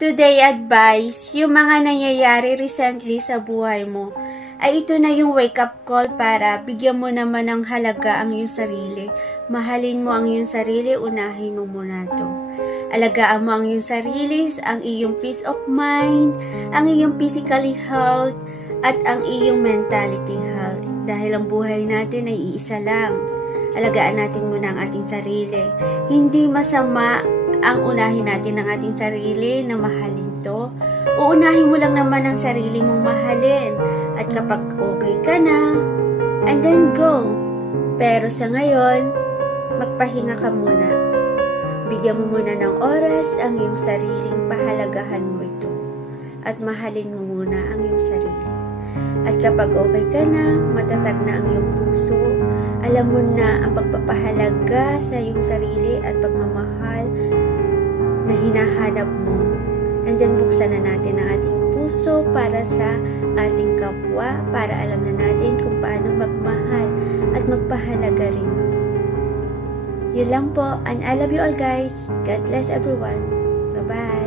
Today advice, yung mga nangyayari recently sa buhay mo, ay ito na yung wake up call para bigyan mo naman ng halaga ang iyong sarili. Mahalin mo ang iyong sarili, unahin mo muna to. Alagaan mo ang iyong sarili, ang iyong peace of mind, ang iyong physically health, at ang iyong mentality health. Dahil ang buhay natin ay iisa lang. Alagaan natin muna ang ating sarili. Hindi masama ang unahin natin ang ating sarili na mahalin to. Uunahin mo lang naman ang sarili mong mahalin. At kapag okay ka na, and then go. Pero sa ngayon, magpahinga ka muna. Bigyan mo muna ng oras ang iyong sariling pahalagahan mo ito. At mahalin mo muna ang iyong sarili. At kapag okay ka na, matatag na ang iyong puso, alam mo na ang pagpapahalaga sa iyong sarili at pagmamahal na hinahanap mo. And then buksan na natin ang ating puso para sa ating kapwa, para alam na natin kung paano magmahal at magpahalaga rin. Yun lang po, and I love you all guys. God bless everyone. Bye-bye.